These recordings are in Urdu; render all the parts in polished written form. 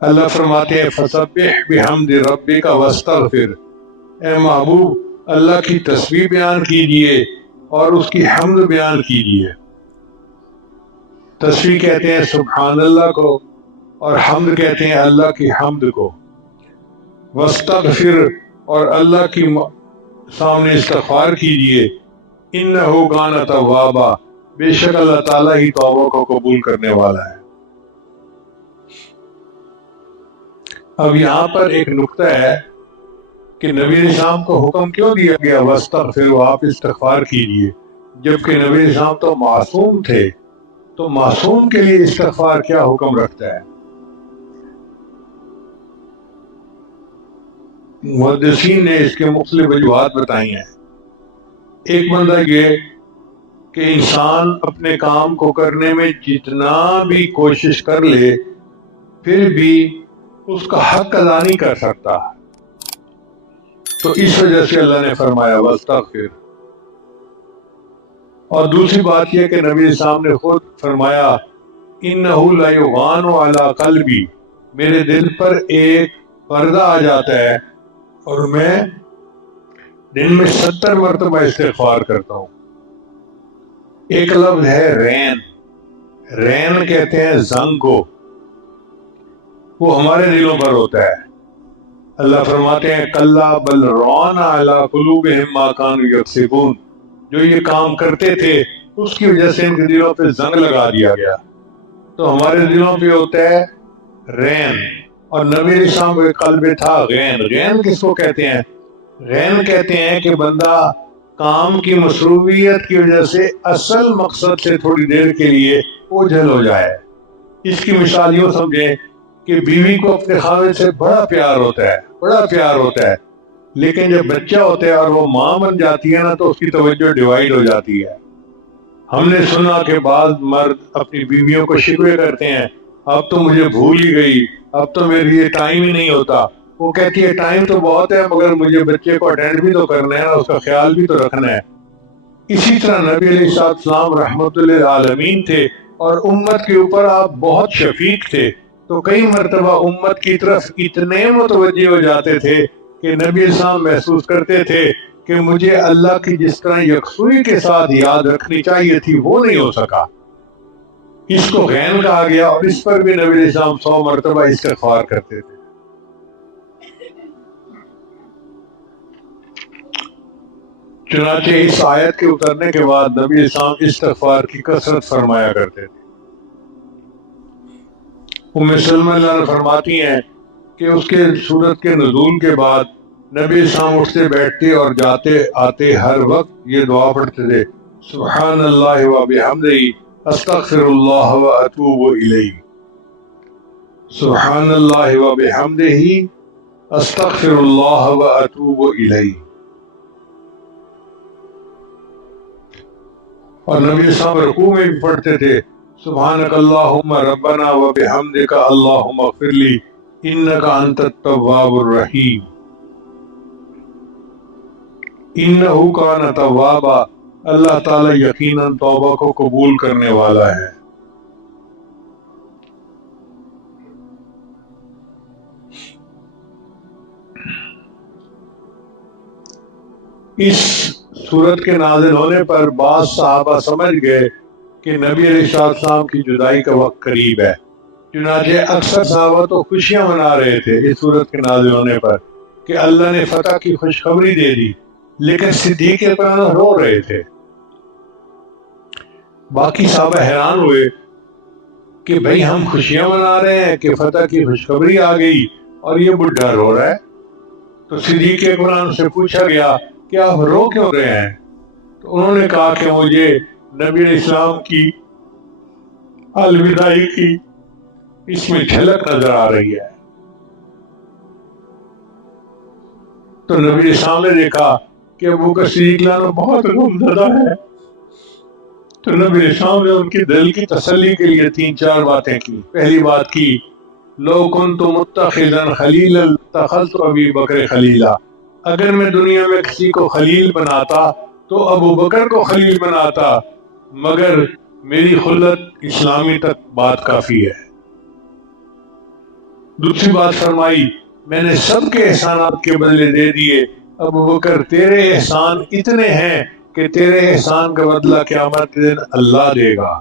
اللہ فرماتے ہیں فسبح بحمد ربک واستغفر، اے محبوب اللہ کی تسبیح بیان کیجئے اور اس کی حمد بیان کیجئے۔ تسبیح کہتے ہیں سبحان اللہ کو، اور حمد کہتے ہیں اللہ کی حمد کو۔ واستغفر، اور اللہ کی سامنے استغفار کیجئے۔ انہ کان توابا، بے شک اللہ تعالیٰ ہی توبہ کو قبول کرنے والا ہے۔ اب یہاں پر ایک نقطہ ہے کہ نبی علیہ السلام کو حکم کیوں دیا گیا واستغفر، آپ استغفار کیجئے، جبکہ نبی علیہ السلام تو معصوم تھے، تو معصوم کے لیے استغفار کیا حکم رکھتا ہے؟ محدثین نے اس کے مختلف وجوہات بتائی ہیں۔ ایک بندہ یہ کہ انسان اپنے کام کو کرنے میں جتنا بھی کوشش کر لے پھر بھی اس کا حق ادا نہیں کر سکتا، تو اس وجہ سے اللہ نے فرمایا واستغفر۔ اور دوسری بات یہ کہ نبی السلام نے خود فرمایا انہ لا یغان علی قلبی، میرے دل پر ایک پردہ آ جاتا ہے اور میں دن میں 70 مرتبہ استغفار کرتا ہوں۔ ایک لفظ ہے رین، رین کہتے ہیں زنگ کو، وہ ہمارے دلوں پر ہوتا ہے۔ اللہ فرماتے ہیں کلا بل ران علی قلوبہم ما کانوا یکسبون، جو یہ کام کرتے تھے اس کی وجہ سے ان کے دلوں پہ زنگ لگا دیا گیا۔ تو ہمارے دلوں پہ ہوتا ہے رین، اور نبی علیہ السلام کو قلب تھا غین۔ غین کس کو کہتے ہیں؟ غین کہتے ہیں کہ بندہ کام کی مصروفیت کی وجہ سے اصل مقصد سے تھوڑی دیر کے لیے اوجھل ہو جائے۔ اس کی مثال یوں سمجھیں کہ بیوی کو اپنے خاوند سے بڑا پیار ہوتا ہے، بڑا پیار ہوتا ہے، لیکن جب بچہ ہوتا ہے اور وہ ماں بن جاتی ہے نا تو اس کی توجہ ڈیوائیڈ ہو جاتی ہے۔ ہم نے سنا کہ بعض مرد اپنی بیویوں کو شکوے کرتے ہیں اب تو مجھے بھول ہی گئی، اب تو میرے لیے ٹائم ہی نہیں ہوتا۔ وہ کہتی ہے ٹائم تو بہت ہے مگر مجھے بچے کو اٹینڈ بھی تو کرنا ہے، اس کا خیال بھی تو رکھنا ہے۔ اسی طرح نبی علیہ السلام رحمت للعالمین تھے اور امت کے اوپر آپ بہت شفیق تھے، تو کئی مرتبہ امت کی طرف اتنے متوجہ ہو جاتے تھے کہ نبی السلام محسوس کرتے تھے کہ مجھے اللہ کی جس طرح یکسوئی کے ساتھ یاد رکھنی چاہیے تھی وہ نہیں ہو سکا۔ اس کو غین کہا گیا، اور اس پر بھی نبی علیہ السلام 100 مرتبہ استغفار کرتے تھے۔ چنانچہ اس آیت کے اترنے کے بعد نبی علیہ السلام استغفار کی کثرت فرمایا کرتے تھے۔ ام سلمہ اللہ فرماتی ہیں کہ اس کے سورت کے نزول کے بعد نبی السلام اٹھتے بیٹھتے اور جاتے آتے ہر وقت یہ دعا پڑھتے تھے سبحان اللہ و بحمدہ استغفر اللہ و اتوب الیہ، سبحان اللہ و بحمدہ استغفر اللہ و اتوب الیہ۔ اور نبی السلام رکوع میں بھی پڑھتے تھے سبحانک اللہم ربنا و بحمدک اللہم اغفر لی انک انت التواب الرحیم۔ انہ کان توابا، اللہ تعالی یقیناً توبہ کو قبول کرنے والا ہے۔ اس سورت کے نازل ہونے پر بعض صحابہ سمجھ گئے کہ نبی علیہ السلام کی جدائی کا وقت قریب ہے، چنانچہ اکثر صحابہ تو خوشیاں منا رہے تھے اس سورت کے نازل ہونے پر کہ اللہ نے فتح کی خوشخبری دے دی، لیکن صدیق اکبر رو رہے تھے۔ باقی صحابہ حیران ہوئے کہ بھئی ہم خوشیاں منا رہے ہیں کہ فتح کی خوشخبری آ گئی اور یہ بڈھا رو رہا ہے۔ تو صدیق اکبر سے پوچھا گیا کہ آپ رو کیوں رہے ہیں؟ تو انہوں نے کہا کہ مجھے نبی علیہ السلام کی الوداعی کی اس میں جھلک نظر آ رہی ہے۔ تو نبی علیہ السلام نے دیکھا کہ ابو بکر صدیق بہت غمزدہ ہے، تو نبی علیہ السلام نے ان کی دل کی تسلی کے لیے 3-4 باتیں کی۔ پہلی بات کی لو کنت متخذا خلیلا اتخذت ابی بکر خلیلا، اگر میں دنیا میں کسی کو خلیل بناتا تو ابو بکر کو خلیل بناتا، مگر میری خلت اسلامی تک بات کافی ہے۔ دوسری بات فرمائی، میں نے سب کے احسانات کے بدلے دے دیے، ابو بکر تیرے احسان اتنے ہیں کہ تیرے احسان کا بدلہ قیامت کے دن اللہ دے گا۔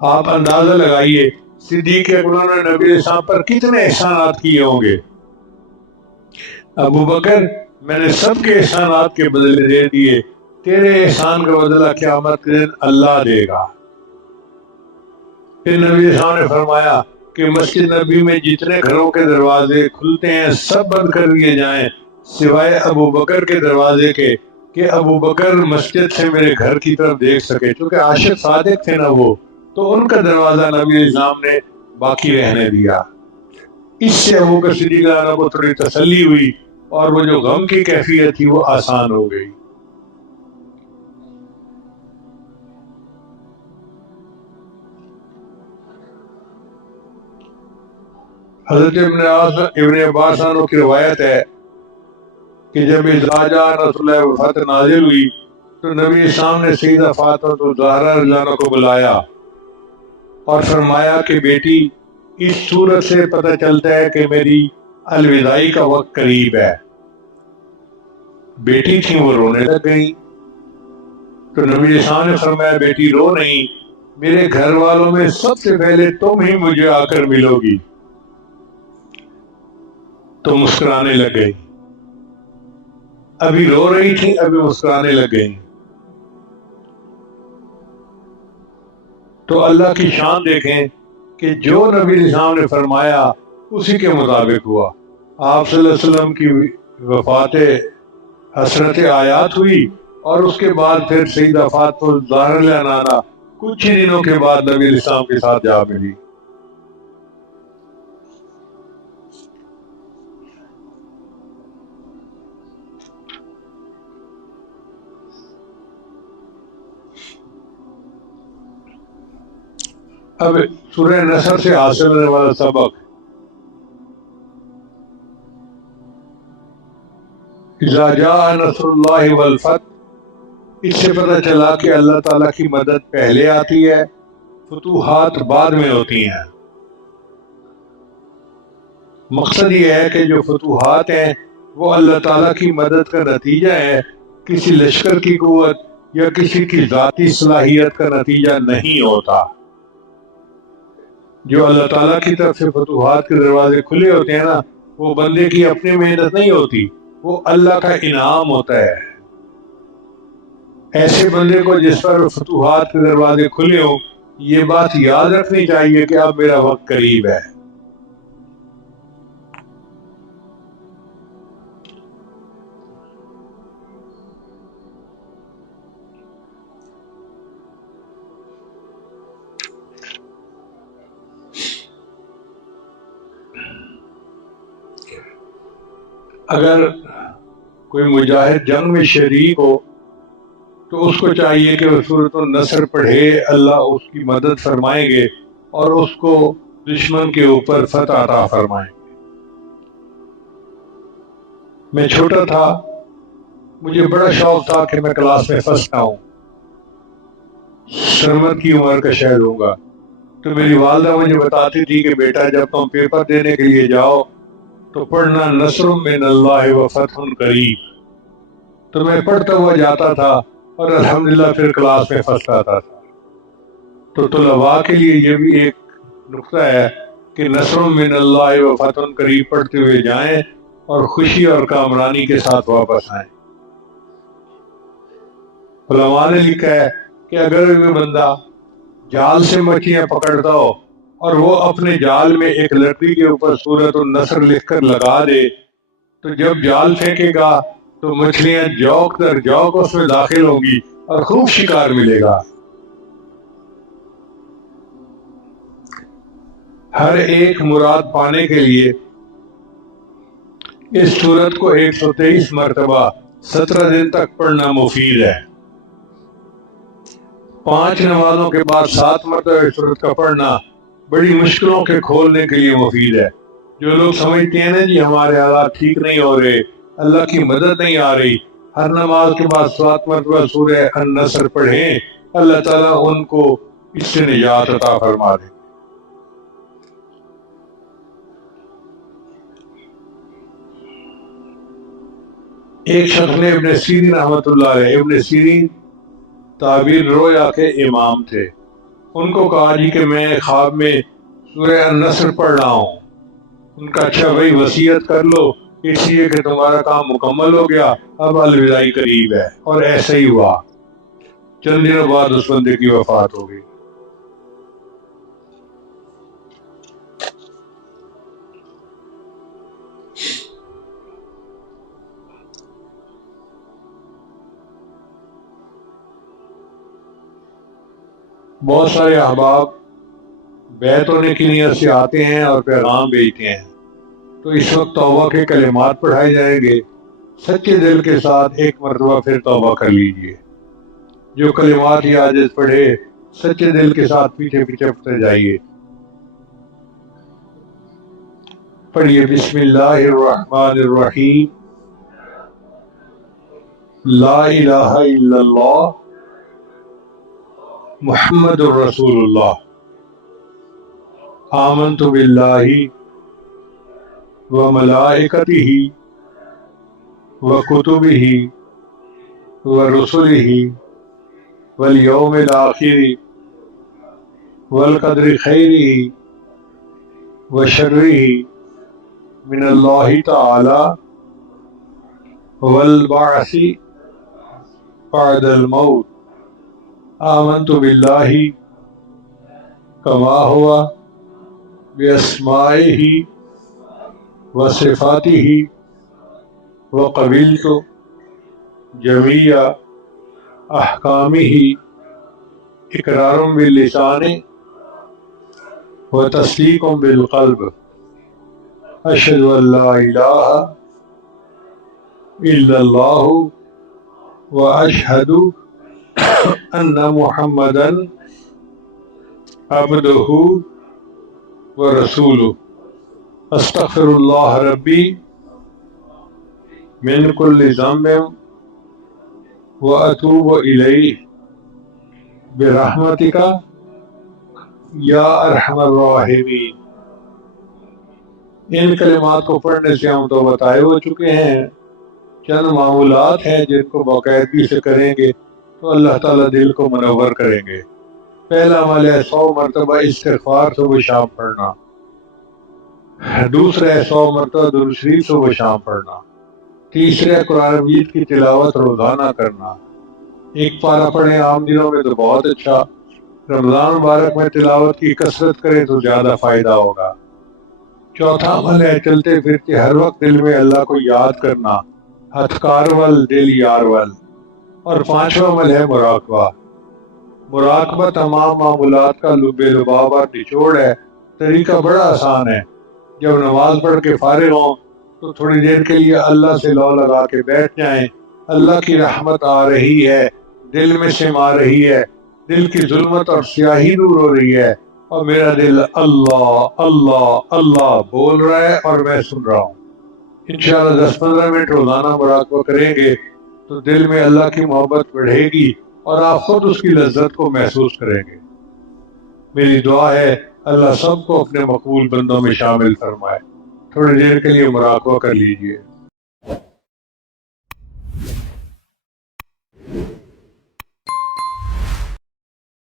آپ اندازہ لگائیے صدیق اکبر نے نبی علیہ السلام پر کتنے احسانات کیے ہوں گے۔ ابو بکر میں نے سب کے احسانات کے بدلے دے دیے، تیرے احسان کا بدلہ قیامت کے دن اللہ دے گا۔ پھر نبی علیہ السلام نے فرمایا کہ مسجد نبی میں جتنے گھروں کے دروازے کھلتے ہیں سب بند کر دیے جائیں سوائے ابو بکر کے دروازے کے، کہ ابو بکر مسجد سے میرے گھر کی طرف دیکھ سکے، چونکہ عاشق صادق تھے نا وہ، تو ان کا دروازہ نبی علیہ السلام نے باقی رہنے دیا۔ اس سے ابو بکر صدیق عنہ کو تھوڑی تسلی ہوئی اور وہ جو غم کی کیفیت تھی وہ آسان ہو گئی۔ حضرت ابن عباس عنہ کی روایت ہے کہ جب اذا جاء نصر اللہ والفتح نازل ہوئی تو نبی اسلام نے سیدہ فاطمہ الزہرا رضی اللہ عنہا کو بلایا اور فرمایا کہ بیٹی اس صورت سے پتہ چلتا ہے کہ میری الوداعی کا وقت قریب ہے۔ بیٹی تھی وہ رونے لگ گئی، تو نبی اسلام نے فرمایا بیٹی رو نہیں، میرے گھر والوں میں سب سے پہلے تم ہی مجھے آ کر ملو گی۔ تو مسکرانے لگ گئی، ابھی رو رہی تھی ابھی مسکرانے لگ گئی۔ تو اللہ کی شان دیکھیں کہ جو نبی اسلام نے فرمایا اسی کے مطابق ہوا۔ آپ صلی اللہ علیہ وسلم کی وفات حسرت آیات ہوئی اور اس کے بعد پھر سیدہ فاطمہ الزہرا رضی اللہ عنہا کچھ ہی دنوں کے بعد نبی علیہ السلام کے ساتھ جا ملی۔ اب سورہ نصر سے حاصل ہونے والا سبق، اذا جاء نصر اللہ والفتح، اس سے پتہ چلا کہ اللہ تعالیٰ کی مدد پہلے آتی ہے، فتوحات بعد میں ہوتی ہیں۔ مقصد یہ ہے کہ جو فتوحات ہیں وہ اللہ تعالیٰ کی مدد کا نتیجہ ہے، کسی لشکر کی قوت یا کسی کی ذاتی صلاحیت کا نتیجہ نہیں ہوتا۔ جو اللہ تعالیٰ کی طرف سے فتوحات کے دروازے کھلے ہوتے ہیں نا، وہ بندے کی اپنی محنت نہیں ہوتی، وہ اللہ کا انعام ہوتا ہے۔ ایسے بندے کو جس پر فتوحات کے دروازے کھلے ہوں، یہ بات یاد رکھنی چاہیے کہ اب میرا وقت قریب ہے۔ اگر کوئی مجاہد جنگ میں شریک ہو تو اس کو چاہیے کہ وہ سورۃ النصر پڑھے، اللہ اس کی مدد فرمائیں گے اور اس کو دشمن کے اوپر فتح عطا فرمائیں گے۔ میں چھوٹا تھا، مجھے بڑا شوق تھا کہ میں کلاس میں فرسٹ آؤں، سرمت کی عمر کا شاید ہوگا۔ تو میری والدہ مجھے بتاتی تھی کہ بیٹا جب تم پیپر دینے کے لیے جاؤ تو پڑھنا نصر من اللہ و فتح قریب۔ تو میں پڑھتا ہوا جاتا تھا اور الحمدللہ پھر کلاس میں فرسٹ آتا تھا۔ تو طلباء کے لیے یہ بھی ایک نقطہ ہے کہ نصر من اللہ و فتح قریب پڑھتے ہوئے جائیں اور خوشی اور کامرانی کے ساتھ واپس آئیں۔ علماء نے لکھا ہے کہ اگر کوئی بندہ جال سے مچھلیاں پکڑتا ہو اور وہ اپنے جال میں ایک لکڑی کے اوپر سورۃ النصر لکھ کر لگا دے، تو جب جال پھینکے گا تو مچھلیاں جوک در جوک اس میں داخل ہوں گی اور خوب شکار ملے گا۔ ہر ایک مراد پانے کے لیے اس سورت کو 123 مرتبہ 17 دن تک پڑھنا مفید ہے۔ 5 نمازوں کے بعد 7 مرتبہ اس سورت کا پڑھنا بڑی مشکلوں کے کھولنے کے لیے مفید ہے۔ جو لوگ سمجھتے ہیں نا جی ہمارے حالات ٹھیک نہیں ہو رہے، اللہ کی مدد نہیں آ رہی، ہر نماز کے بعد 7 مرتبہ سورہ النصر پڑھیں، اللہ تعالیٰ ان کو اس سے نجات عطا فرما دے۔ ایک شخص نے ابن سیرین رحمۃ اللہ علیہ، ابن سیرین تعبیر رویا کے امام تھے، ان کو کہا جی کہ میں خواب میں سورہ النصر پڑھ رہا ہوں۔ ان کا اچھا بھائی وصیت کر لو، اس لیے کہ تمہارا کام مکمل ہو گیا، اب الوداعی قریب ہے۔ اور ایسا ہی ہوا، چند دنوں بعد اس بندے کی وفات ہو گئی۔ بہت سارے احباب بیعت ہونے کی نیت سے آتے ہیں اور پیغام بھیجتے ہیں، تو اس وقت توبہ کے کلمات پڑھائے جائیں گے۔ سچے دل کے ساتھ ایک مرتبہ پھر توبہ کر لیجئے۔ جو کلمات یہ عاجز پڑھے، سچے دل کے ساتھ پیچھے پیچھے پڑھتے جائیے۔ پڑھیے بسم اللہ الرحمن الرحیم، لا الہ الا اللہ محمد الرسول اللہ، آمنت باللہ وملائکتہ وکتبہ ورسلہ والیوم الآخر والقدر خیرہ وشرہ من اللہ تعالی والبعث بعد الموت، آمنت باللہ کما ہوا باسمائہ وصفاتہ وقبلت جمیع احکامہ اقرار باللسان وتصدیق بالقلب، اشہد ان لا الہ الا اللہ واشہد ان محمدً عبدہ ورسولہ، استغفر اللہ ربی من کل ذنب واتوب الیہ برحمتک یا ارحم الراحمین۔ ان کلمات کو پڑھنے سے ہم تو بتائے ہو چکے ہیں، چند معمولات ہیں جن کو باقاعدگی سے کریں گے تو اللہ تعالیٰ دل کو منور کریں گے۔ پہلا عمل ہے 100 مرتبہ استغفار صبح شام پڑھنا، دوسرا ہے 100 مرتبہ درود شریف صبح شام پڑھنا، تیسرا قرآن مجید کی تلاوت روزانہ کرنا، ایک پارہ پڑھیں عام دنوں میں تو بہت اچھا، رمضان مبارک میں تلاوت کی کثرت کریں تو زیادہ فائدہ ہوگا۔ چوتھا عمل ہے چلتے پھرتے ہر وقت دل میں اللہ کو یاد کرنا، ہتھکار ول دل یار ول۔ اور پانچواں عمل ہے مراقبہ۔ مراقبہ تمام معمولات کا لب لباب اور نچوڑ ہے۔ طریقہ بڑا آسان ہے، جب نماز پڑھ کے فارغ ہوں تو تھوڑی دیر کے لیے اللہ سے لو لگا کے بیٹھ جائیں۔ اللہ کی رحمت آ رہی ہے، دل میں سما رہی ہے، دل کی ظلمت اور سیاہی دور ہو رہی ہے، اور میرا دل اللہ اللہ اللہ بول رہا ہے اور میں سن رہا ہوں۔ انشاءاللہ 10-15 منٹ روزانہ مراقبہ کریں گے تو دل میں اللہ کی محبت بڑھے گی اور آپ خود اس کی لذت کو محسوس کریں گے۔ میری دعا ہے اللہ سب کو اپنے مقبول بندوں میں شامل فرمائے۔ تھوڑی دیر کے لیے مراقبہ کر لیجئے۔